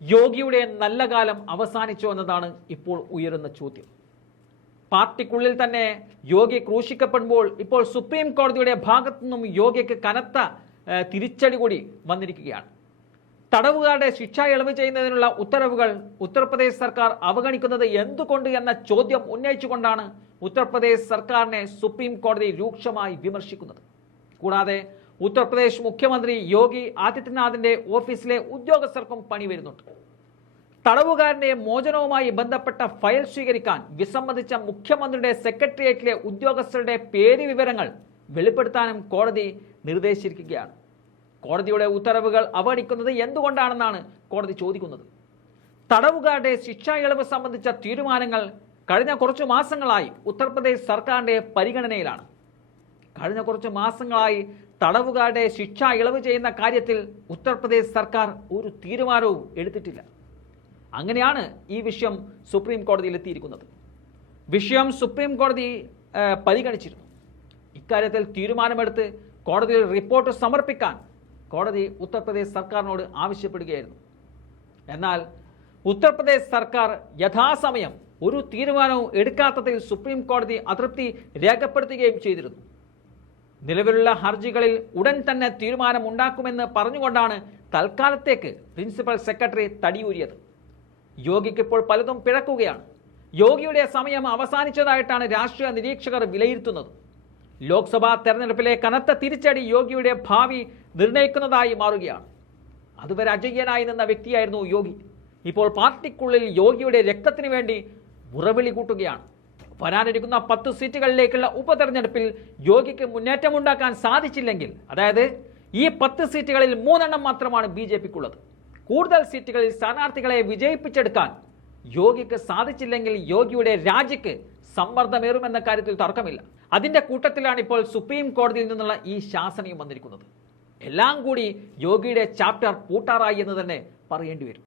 യോഗിയുടെ നല്ല കാലം അവസാനിച്ചോ എന്നതാണ് ഇപ്പോൾ ഉയരുന്ന ചോദ്യം. പാർട്ടിക്കുള്ളിൽ തന്നെ യോഗി ക്രൂശിക്കപ്പെടുമ്പോൾ ഇപ്പോൾ സുപ്രീം കോടതിയുടെ ഭാഗത്തു നിന്നും യോഗിക്ക് കനത്ത തിരിച്ചടി കൂടി വന്നിരിക്കുകയാണ്. തടവുകാരുടെ ശിക്ഷ ഇളവ് ചെയ്യുന്നതിനുള്ള ഉത്തരവുകൾ ഉത്തർപ്രദേശ് സർക്കാർ അവഗണിക്കുന്നത് എന്തുകൊണ്ട് എന്ന ചോദ്യം ഉന്നയിച്ചുകൊണ്ടാണ് ഉത്തർപ്രദേശ് സർക്കാരിനെ സുപ്രീം കോടതി രൂക്ഷമായി വിമർശിക്കുന്നത്. കൂടാതെ ഉത്തർപ്രദേശ് മുഖ്യമന്ത്രി യോഗി ആദിത്യനാഥിന്റെ ഓഫീസിലെ ഉദ്യോഗസ്ഥർക്കും പണി വരുന്നുണ്ട്. തടവുകാരന്റെ മോചനവുമായി ബന്ധപ്പെട്ട ഫയൽ സ്വീകരിക്കാൻ വിസമ്മതിച്ച മുഖ്യമന്ത്രിയുടെ സെക്രട്ടേറിയറ്റിലെ ഉദ്യോഗസ്ഥരുടെ പേര് വിവരങ്ങൾ വെളിപ്പെടുത്താനും കോടതി നിർദ്ദേശിച്ചിരിക്കുകയാണ്. കോടതിയുടെ ഉത്തരവുകൾ അവഗണിക്കുന്നത് എന്തുകൊണ്ടാണെന്നാണ് കോടതി ചോദിക്കുന്നത്. തടവുകാരുടെ ശിക്ഷാ ഇളവ് സംബന്ധിച്ച തീരുമാനങ്ങൾ കഴിഞ്ഞ കുറച്ചു മാസങ്ങളായി ഉത്തർപ്രദേശ് സർക്കാരിന്റെ പരിഗണനയിലാണ്. കഴിഞ്ഞ കുറച്ച് മാസങ്ങളായി തടവുകാരുടെ ശിക്ഷ ഇളവ് ചെയ്യുന്ന കാര്യത്തിൽ ഉത്തർപ്രദേശ് സർക്കാർ ഒരു തീരുമാനവും എടുത്തിട്ടില്ല. അങ്ങനെയാണ് ഈ വിഷയം സുപ്രീം കോടതിയിൽ എത്തിയിരിക്കുന്നത്. വിഷയം സുപ്രീം കോടതി പരിഗണിച്ചിരുന്നു. ഇക്കാര്യത്തിൽ തീരുമാനമെടുത്ത് കോടതിയിൽ റിപ്പോർട്ട് സമർപ്പിക്കാൻ കോടതി ഉത്തർപ്രദേശ് സർക്കാരിനോട് ആവശ്യപ്പെടുകയായിരുന്നു. എന്നാൽ ഉത്തർപ്രദേശ് സർക്കാർ യഥാസമയം ഒരു തീരുമാനവും എടുക്കാത്തതിൽ സുപ്രീം കോടതി അതൃപ്തി രേഖപ്പെടുത്തുകയും ചെയ്തിരുന്നു. നിലവിലുള്ള ഹർജികളിൽ ഉടൻ തന്നെ തീരുമാനമുണ്ടാക്കുമെന്ന് പറഞ്ഞുകൊണ്ടാണ് തൽക്കാലത്തേക്ക് പ്രിൻസിപ്പൽ സെക്രട്ടറി തടിയൂരിയത്. യോഗിക്കിപ്പോൾ പലതും പിഴക്കുകയാണ്. യോഗിയുടെ സമയം അവസാനിച്ചതായിട്ടാണ് രാഷ്ട്രീയ നിരീക്ഷകർ വിലയിരുത്തുന്നത്. ലോക്സഭാ തെരഞ്ഞെടുപ്പിലെ കനത്ത തിരിച്ചടി യോഗിയുടെ ഭാവി നിർണയിക്കുന്നതായി മാറുകയാണ്. അതുവരെ അജയ്യനായി നിന്ന വ്യക്തിയായിരുന്നു യോഗി. ഇപ്പോൾ പാർട്ടിക്കുള്ളിൽ യോഗിയുടെ രക്തത്തിന് വേണ്ടി മുറവിളി കൂട്ടുകയാണ്. വരാനിരിക്കുന്ന പത്ത് സീറ്റുകളിലേക്കുള്ള ഉപതെരഞ്ഞെടുപ്പിൽ യോഗിക്ക് മുന്നേറ്റമുണ്ടാക്കാൻ സാധിച്ചില്ലെങ്കിൽ അതായത് ഈ പത്ത് സീറ്റുകളിൽ മൂന്നെണ്ണം മാത്രമാണ് ബി ജെ പിക്കുള്ളത്. കൂടുതൽ സീറ്റുകളിൽ സ്ഥാനാർത്ഥികളെ വിജയിപ്പിച്ചെടുക്കാൻ യോഗിക്ക് സാധിച്ചില്ലെങ്കിൽ യോഗിയുടെ രാജിക്ക് സമ്മർദ്ദമേറുമെന്ന കാര്യത്തിൽ തർക്കമില്ല. അതിന്റെ കൂട്ടത്തിലാണ് ഇപ്പോൾ സുപ്രീം കോടതിയിൽ നിന്നുള്ള ഈ ശാസനയും വന്നിരിക്കുന്നത്. എല്ലാം കൂടി യോഗിയുടെ ചാപ്റ്റർ പൂട്ടാറായി എന്ന് തന്നെ പറയേണ്ടി വരും.